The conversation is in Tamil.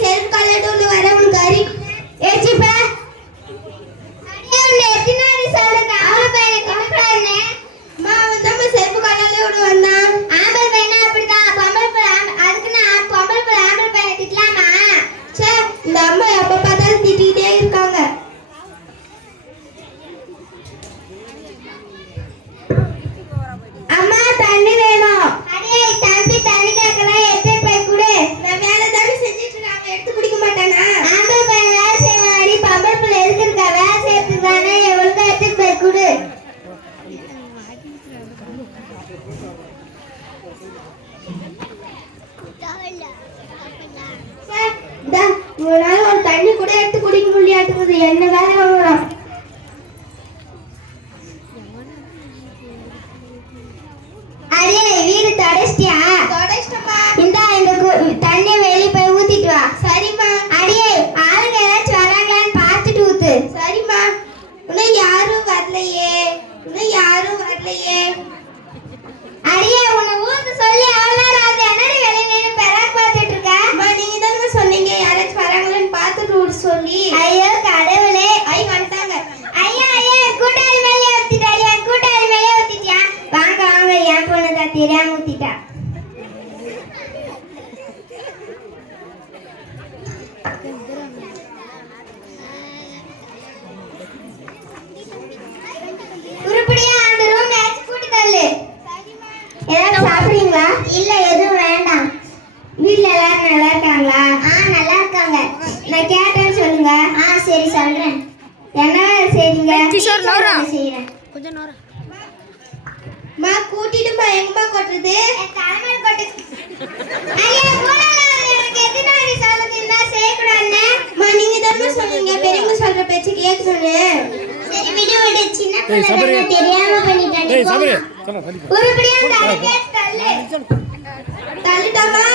செல்ஃப் கலர்டு ஒன்று வர உனக்கு அறி ஏச்சிப்பா அடியே உன்னை எத்தினாடி சொல்லுங்க அவளை பையனை திட்டுறாருன்னு அம்மா அவன் தான் செல்ஃப் கலர்ல ஒன்று வந்தான் ஆம்பல் பையனா அப்படிதான் பொம்பளை பையன் அதுக்கு நான் பொம்பளை பையன் ஆம்பல் பையனை திட்டலாமா சே இந்த அம்மா எப்போ பார்த்தாலும் திட்டிகிட்டே இருக்காங்க அம்மா தண்ணி வேணும் அடே தம்பி தண்ணி கேட்கலாம் எடுத்து போய் குடு நான் வேலை தானே செஞ்சுட்டு இருக்காங்க எடுத்து குடிக்க மாட்டானா ஆம்பளை பையன் வேலை செய்யலாம் அடி பொம்பளை பிள்ளை எதுக்கு இருக்கா வேலை செய்யறதுக்கானே ஒழுங்கா எடுத்து போய் குடு உங்களால ஒரு தண்ணி கூட எடுத்து குடிக்க முடியாதுக்குது என்ன வேலை வாங்குறோம் அடே வீடு தொடச்சிட்டியா தொடச்சிட்டமா இந்தா இந்த தண்ணி வெளிய போய் ஊத்திட்டு வா சரிம்மா அடே ஆளுங்க ஏதாச்சும் வராங்களான்னு பார்த்துட்டு ஊத்து சரிம்மா இன்னும் யாரும் வரலையே அடே உன்னை ஊத்து சொல்லி அவ்வளோ நேரம் ஆகுது என்னடி வெளிய நின்று பெறாக் பார்த்துட்டு இருக்க அம்மா நீங்க தானே சொன்னீங்க யாராச்சும் வராங்களான்னு பார்த்துட்டு ஊட்டு சொல்லி ஐயோ கடவுளே ஐ வந்துட்டாங்க ஐயா கூட்டாளி மேலே ஊத்திட்டாடியா கூட்டாளி மேலே ஊத்திட்டியா வாங்க வாங்க என் பொண்ணுதான் தெரியாம ஊத்திட்டா உருப்படியா அந்த ரூம் ஏச்சு கூட்டி தள்ளு ஏதாவது சாப்பிடுறீங்களா இல்ல எதுவும் வேண்டாம் வீட்ல எல்லாரும் நல்லா இருக்காங்களா நல்லா இருக்காங்க நான் கேட்டேன்னு சொல்லுங்க சரி சொல்றேன் என்ன செய்றீங்க செய்யறேன் கொஞ்சம் நோரா மா கூட்டிடுமா எங்கமா கொட்டுறது தலைமையில கொட்டு ஐயா போறாங்க எனக்கு எதுனாடி சொல்லுங்க செய்ய கூடாதுன்னு மா நீங்க தான் சொன்னீங்க பெரியவங்க சொல்ற பேச்சு கேட்கணும் சரி விடு சின்ன பிள்ளை தெரியாம பண்ணிட்டேன் ஏய் சபரி சொன்னா உருப்படியா தலை கேஸ் தள்ளு தள்ளிட்டமா